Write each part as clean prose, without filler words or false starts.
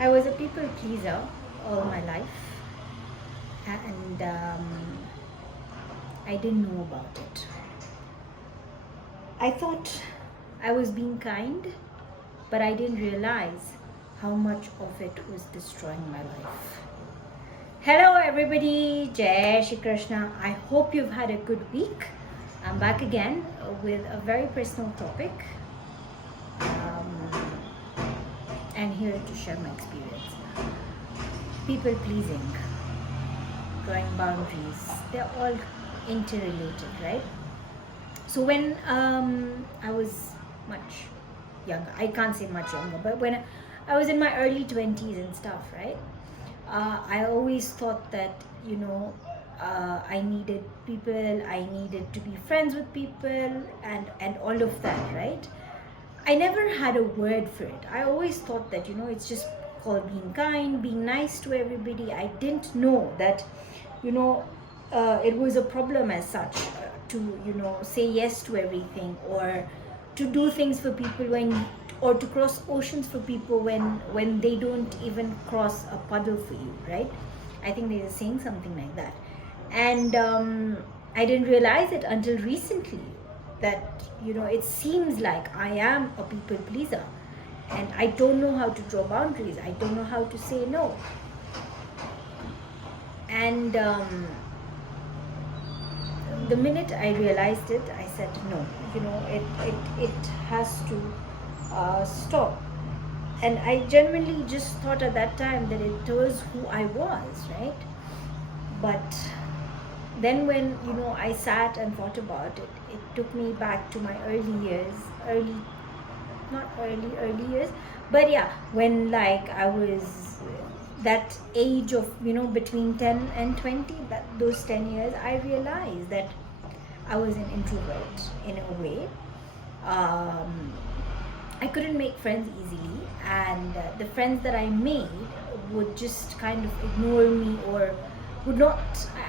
I was a people pleaser all my life, and I didn't know about it. I thought I was being kind, but I didn't realize how much of it was destroying my life. Hello, everybody. Jai Shri Krishna. I hope you've had a good week. I'm back again with a very personal topic, and here to share my experience. People pleasing, drawing boundaries, they're all interrelated, right? So when I was much younger, I can't say much younger, but when I was in my early 20s and stuff, right? I always thought that, I needed people, I needed to be friends with people, and all of that, right? I never had a word for it. I always thought that, it's just called being kind, being nice to everybody. I didn't know that, it was a problem as such, to, say yes to everything, or to do things for people or to cross oceans for people when they don't even cross a puddle for you, right? I think they were saying something like that. And I didn't realize it until recently that, it seems like I am a people pleaser, and I don't know how to draw boundaries. I don't know how to say no. And the minute I realized it, I said no. It has to stop. And I genuinely just thought at that time that it was who I was, right? But then when I sat and thought about it, it took me back to my early years, early years, but yeah, when like I was that age of between 10 and 20, that those 10 years, I realized that I was an introvert in a way. I couldn't make friends easily, and the friends that I made would just kind of ignore me, or would not.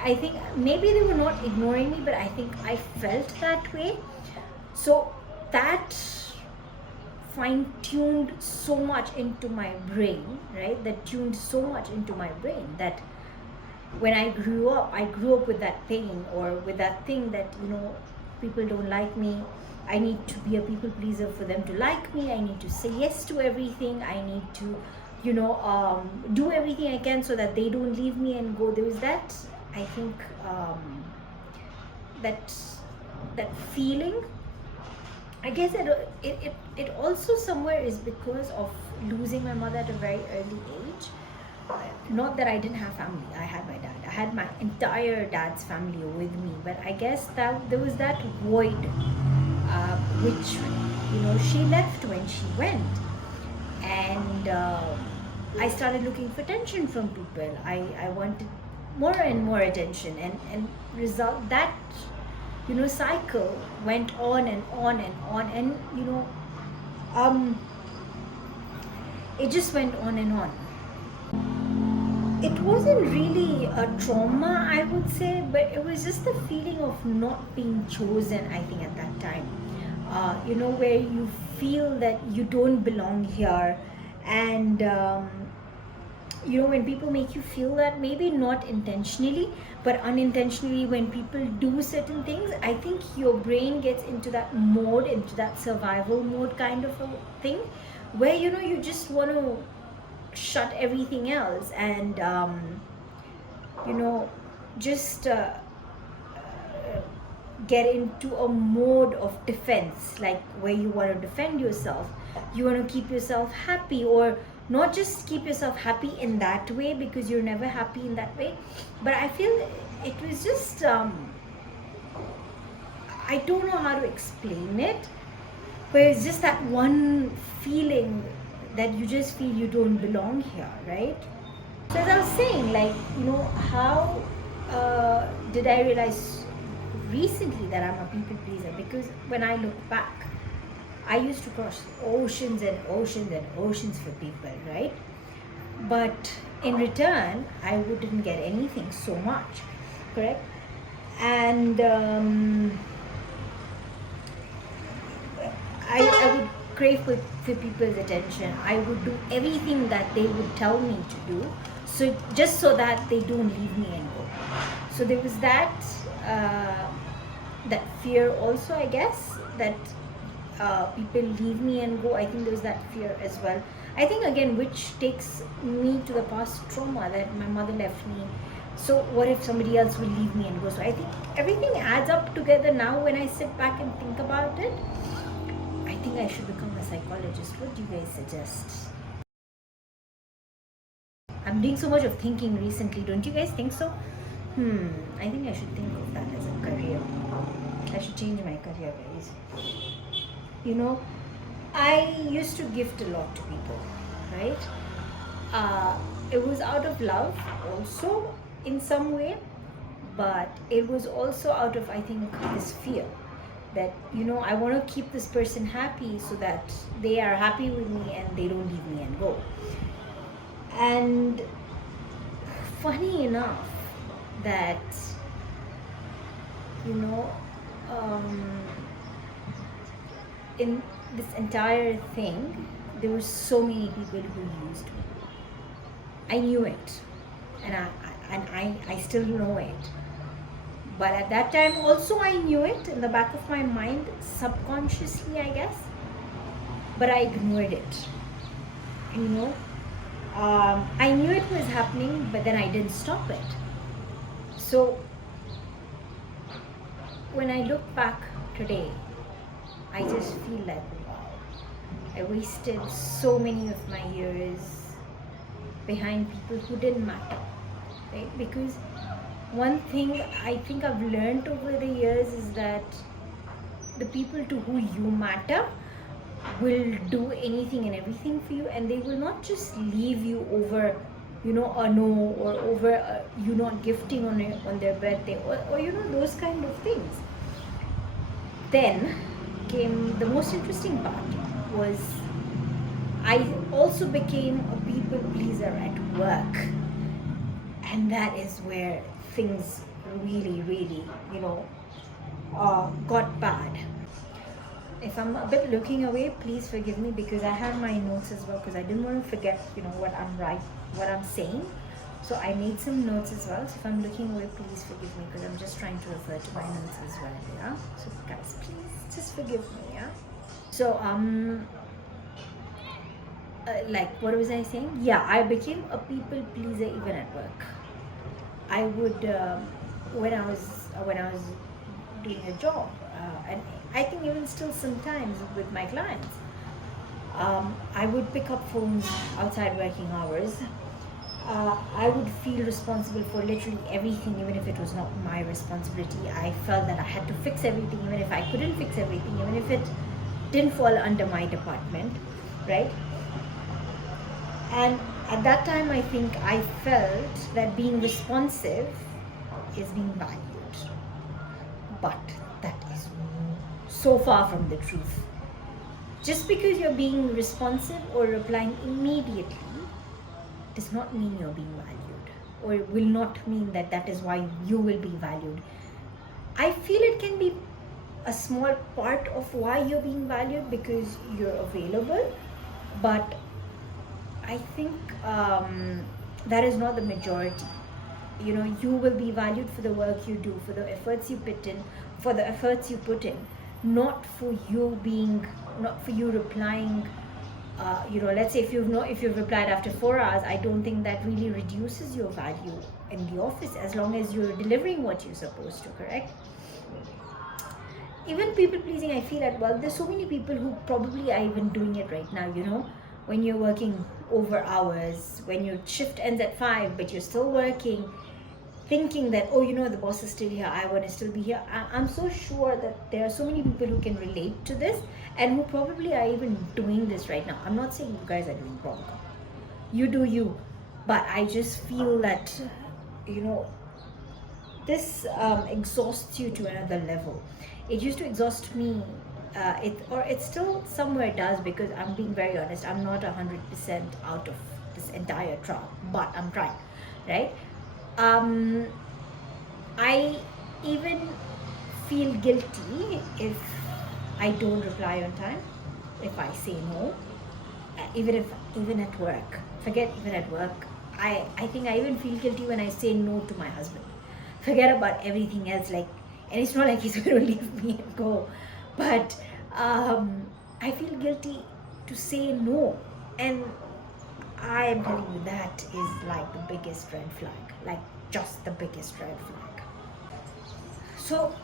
I think maybe they were not ignoring me, but I think I felt that way. So that fine-tuned so much into my brain, right? That tuned so much into my brain that when I grew up with that pain, or with that thing that people don't like me. I need to be a people pleaser for them to like me. I need to say yes to everything. I need to do everything I can so that they don't leave me and go. There was that, I think, that feeling. I guess it also somewhere is because of losing my mother at a very early age. Not that I didn't have family. I had my dad. I had my entire dad's family with me. But I guess that there was that void, which she left when she went, and I started looking for attention from people. I wanted more and more attention, and result that cycle went on and on and on, and it just went on and on. It wasn't really a trauma, I would say, but it was just the feeling of not being chosen, I think, at that time. Where you feel that you don't belong here, and when people make you feel that, maybe not intentionally but unintentionally, when people do certain things, I think your brain gets into that mode, into that survival mode kind of a thing, where you just want to shut everything else, and just get into a mode of defense, like where you want to defend yourself, you want to keep yourself happy, or not just keep yourself happy in that way, because you're never happy in that way, but I feel it was just I don't know how to explain it, but it's just that one feeling that you just feel you don't belong here, right? So as I was saying, like, how did I realize recently that I'm a people pleaser? Because when I look back, I used to cross oceans and oceans and oceans for people, right? But in return, I wouldn't get anything so much, correct? And I would crave for people's attention. I would do everything that they would tell me to do, so just so that they don't leave me and go. So there was uh, that fear also, I guess, that people leave me and go. I think there's that fear as well. I think again, which takes me to the past trauma that my mother left me. So what if somebody else will leave me and go? So I think everything adds up together now when I sit back and think about it. I think I should become a psychologist. What do you guys suggest? I'm doing so much of thinking recently. Don't you guys think so? I think I should think of that as a career. I should change my career, guys. You know, I used to gift a lot to people, right? It was out of love also in some way, but it was also out of, I think, this fear that, I want to keep this person happy so that they are happy with me and they don't leave me and go. And funny enough that, in this entire thing, there were so many people who used me. I knew it, and I still know it. But at that time, also I knew it in the back of my mind, subconsciously, I guess. But I ignored it. I knew it was happening, but then I didn't stop it. So when I look back today, I just feel like, wow, I wasted so many of my years behind people who didn't matter, right? Because one thing I think I've learned over the years is that the people to who you matter will do anything and everything for you, and they will not just leave you over, a no, or over you not gifting on their birthday, or those kind of things. Then came the most interesting part, was I also became a people pleaser at work, and that is where things really, really, got bad. If I'm a bit looking away, please forgive me, because I have my notes as well, because I didn't want to forget, what I'm saying. So I made some notes as well. So if I'm looking away, please forgive me, because I'm just trying to refer to my notes as well. Yeah. So guys, please just forgive me. Yeah. So like, what was I saying? Yeah, I became a people pleaser even at work. I would when I was doing a job, and I think even still sometimes with my clients, I would pick up phones outside working hours. I would feel responsible for literally everything, even if it was not my responsibility. I felt that I had to fix everything, even if I couldn't fix everything, even if it didn't fall under my department, right? And at that time, I think I felt that being responsive is being valued. But that is so far from the truth. Just because you're being responsive or replying immediately does not mean you're being valued, or it will not mean that that is why you will be valued. I feel it can be a small part of why you're being valued, because you're available, but I think that is not the majority. You will be valued for the work you do, for the efforts you put in, not for you replying. Let's say if you've replied after 4 hours, I don't think that really reduces your value in the office, as long as you're delivering what you're supposed to, correct? Even people pleasing, I feel that, well, there's so many people who probably are even doing it right now. When you're working over hours, when your shift ends at 5 but you're still working, thinking that, the boss is still here, I want to still be here. I'm so sure that there are so many people who can relate to this, and who probably are even doing this right now. I'm not saying you guys are doing wrong, you do you, but I just feel that this exhausts you to another level. It used to exhaust me, it still somewhere does, because I'm being very honest, I'm not 100% out of this entire trial, but I'm trying, right? I even feel guilty if I don't reply on time. if I say no, even at work. Forget even at work. I think I even feel guilty when I say no to my husband. Forget about everything else. Like, and it's not like he's going to leave me and go, but I feel guilty to say no, and I am telling you that is like the biggest red flag. Like, just the biggest red flag. So,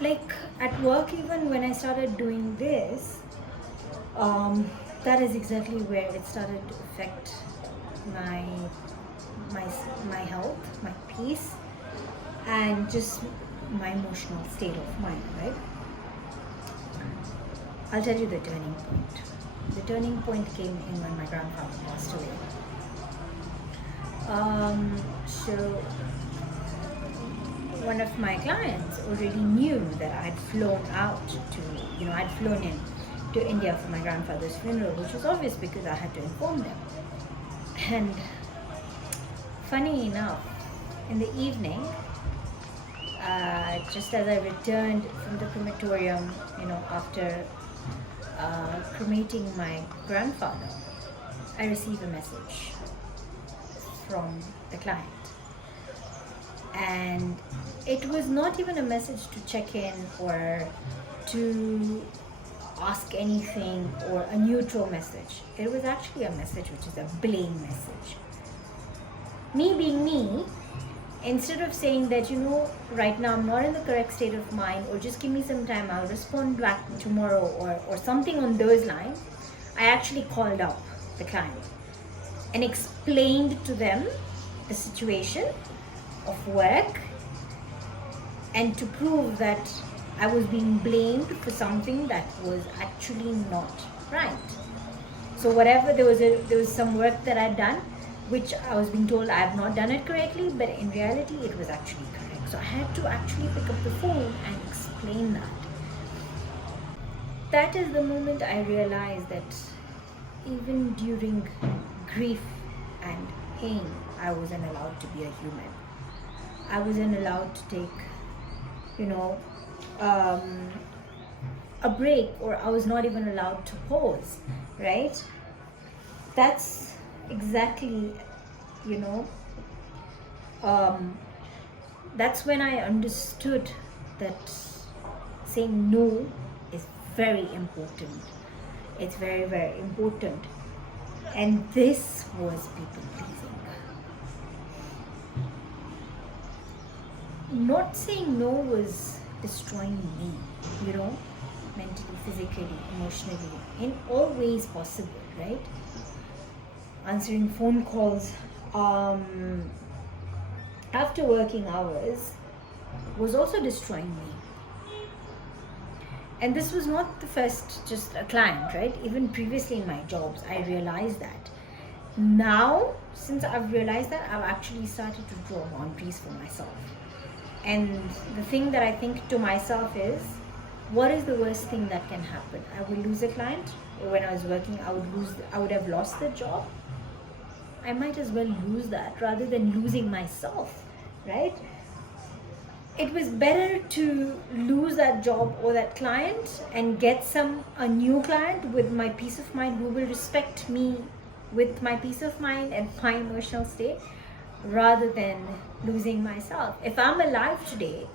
like at work, even when I started doing this, that is exactly where it started to affect my my my health, my peace, and just my emotional state of mind. Right? I'll tell you the turning point. The turning point came in when my grandfather passed away. So one of my clients already knew that I'd flown out to, I'd flown in to India for my grandfather's funeral, which was obvious because I had to inform them. And funny enough, in the evening, just as I returned from the crematorium, after cremating my grandfather, I received a message from the client. And it was not even a message to check in or to ask anything or a neutral message. It was actually a message which is a blame message. Me being me, instead of saying that, right now I'm not in the correct state of mind, or just give me some time, I'll respond back tomorrow, or something on those lines, I actually called up the client and explained to them the situation of work, and to prove that I was being blamed for something that was actually not right. So whatever, there was some work that I'd done which I was being told I have not done it correctly, but in reality it was actually correct. So I had to actually pick up the phone and explain that. That is the moment I realized that even during grief and pain, I wasn't allowed to be a human. I wasn't allowed to take, a break, or I was not even allowed to pause, right? That's exactly, that's when I understood that saying no is very important. It's very, very important. And this was people pleasing. Not saying no was destroying me, mentally, physically, emotionally, in all ways possible, right? Answering phone calls after working hours was also destroying me. And this was not the first just a client, right? Even previously in my jobs, I realized that. Now, since I've realized that, I've actually started to draw boundaries for myself. And the thing that I think to myself is, what is the worst thing that can happen? I will lose a client. When I was working, I would have lost the job. I might as well lose that rather than losing myself, right? It was better to lose that job or that client and get a new client with my peace of mind, who will respect me with my peace of mind and my emotional state, rather than losing myself. If I'm alive today,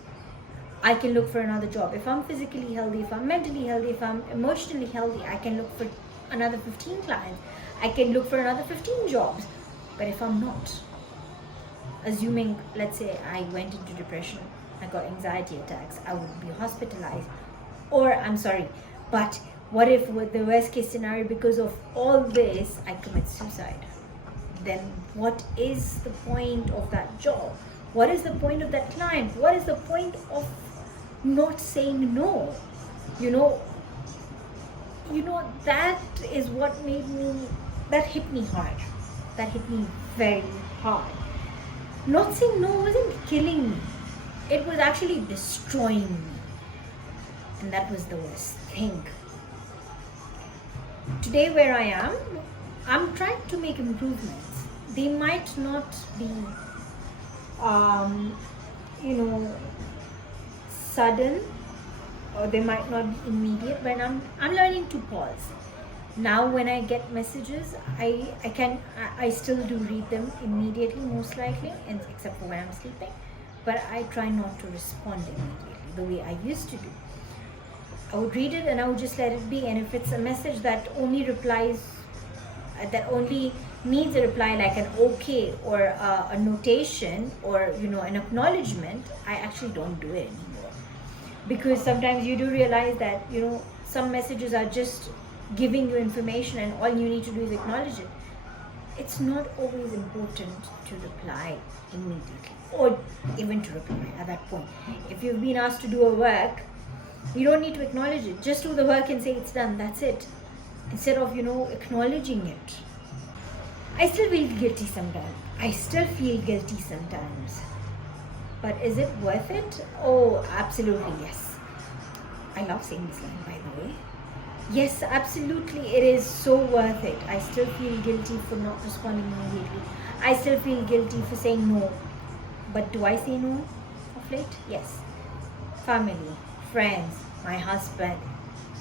I can look for another job. If I'm physically healthy, if I'm mentally healthy, if I'm emotionally healthy, I can look for another 15 clients. I can look for another 15 jobs. But if I'm not, assuming, let's say I went into depression, I got anxiety attacks, I would be hospitalized, or I'm sorry, but what if with the worst case scenario, because of all this, I commit suicide? Then what is the point of that job? What is the point of that client? What is the point of not saying no? That is what that hit me hard. That hit me very hard. Not saying no wasn't killing me. It was actually destroying me. And that was the worst thing. Today where I am, I'm trying to make improvements. They might not be, sudden, or they might not be immediate, but I'm learning to pause. Now when I get messages, I still do read them immediately, most likely, and except for when I'm sleeping, but I try not to respond immediately the way I used to do. I would read it and I would just let it be, and if it's a message that only replies, that only needs a reply like an okay or a notation or an acknowledgement, I actually don't do it anymore. Because sometimes you do realize that some messages are just giving you information and all you need to do is acknowledge it. It's not always important to reply immediately or even to reply at that point. If you've been asked to do a work, you don't need to acknowledge it. Just do the work and say it's done. That's it. Instead of acknowledging it. I still feel guilty sometimes. But is it worth it? Oh, absolutely yes. I love saying this line, by the way. Yes, absolutely, it is so worth it. I still feel guilty for not responding immediately. I still feel guilty for saying no. But do I say no of late? Yes. Family, friends, my husband,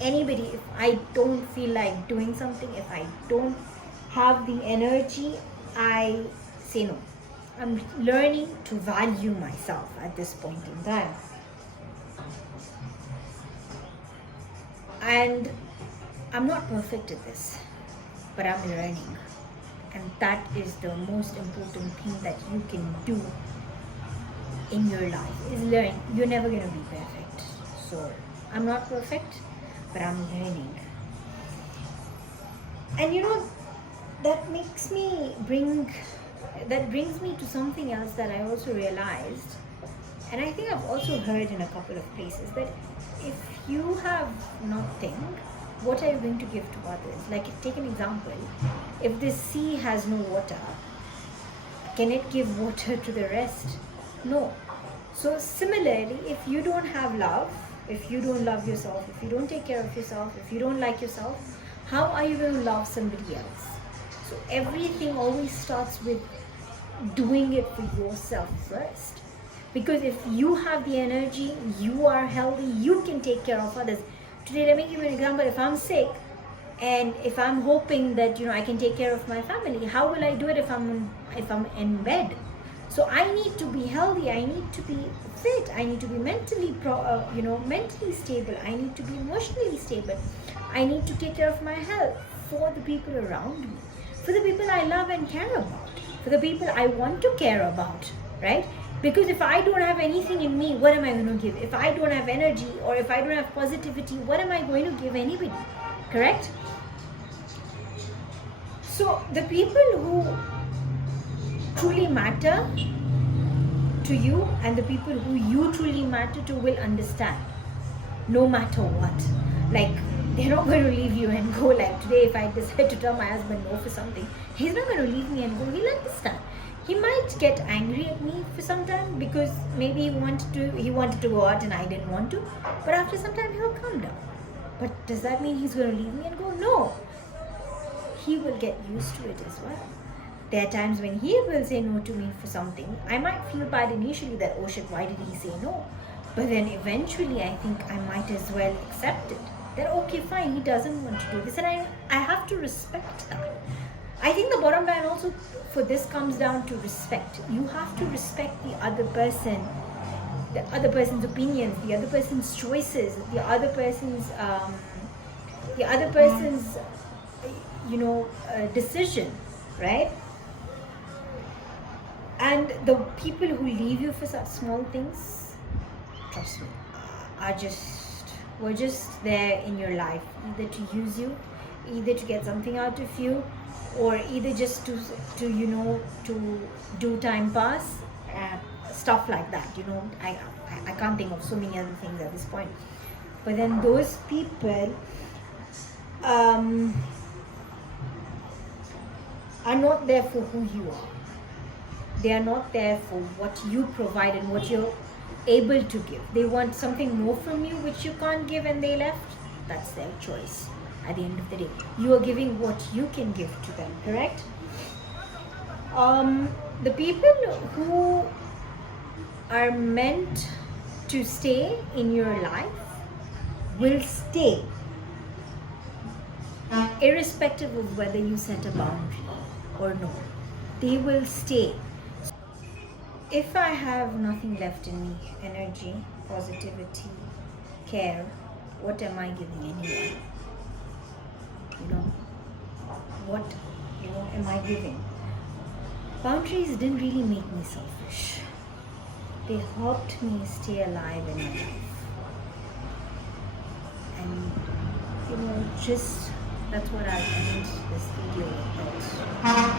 anybody, if I don't feel like doing something, if I don't have the energy, I say no. I'm learning to value myself at this point in time. And I'm not perfect at this, but I'm learning. And that is the most important thing that you can do in your life, is learn. You're never going to be perfect. So I'm not perfect, but I'm learning. And that brings me to something else that I also realized, and I think I've also heard in a couple of places, that if you have nothing, what are you going to give to others? Like, take an example. If the sea has no water, can it give water to the rest? No. So similarly, if you don't have love, if you don't love yourself, if you don't take care of yourself, if you don't like yourself, how are you going to love somebody else? So everything always starts with doing it for yourself first. Because if you have the energy, you are healthy, you can take care of others. Today, let me give you an example. If I'm sick and if I'm hoping that I can take care of my family, how will I do it if I'm in bed? So I need to be healthy, I need to be fit, I need to be mentally stable, I need to be emotionally stable, I need to take care of my health for the people around me, for the people I love and care about, for the people I want to care about, right? Because if I don't have anything in me, what am I going to give? If I don't have energy or if I don't have positivity, what am I going to give anybody? Correct? So the people who truly matter to you and the people who you truly matter to will understand no matter what. Like, they're not going to leave you and go. Like today, if I decide to tell my husband no for something, he's not going to leave me and go. He'll understand. He might get angry at me for some time because maybe he wanted to go out and I didn't want to, but after some time he'll calm down. But does that mean he's going to leave me and go? No. He will get used to it as well. There are times when he will say no to me for something. I might feel bad initially that, oh shit, why did he say no? But then eventually I think I might as well accept it. That okay, fine, he doesn't want to do this, and I have to respect that. I think the bottom line also for this comes down to respect. You have to respect the other person's opinions, the other person's choices, the other person's decision, right? And the people who leave you for such small things, trust me, were just there in your life, either to use you, either to get something out of you, or either just to do time pass, stuff like that. I can't think of so many other things at this point. But then those people are not there for who you are. They are not there for what you provide and what you're able to give. They want something more from you which you can't give, and they left. That's their choice. At the end of the day, you are giving what you can give to them, correct? The people who are meant to stay in your life will stay. irrespective of whether you set a boundary or no, they will stay. If I have nothing left in me, energy, positivity, care, what am I giving anyone? You know, what am I giving? Boundaries didn't really make me selfish. They helped me stay alive in my life. And just that's what I'll end this video with.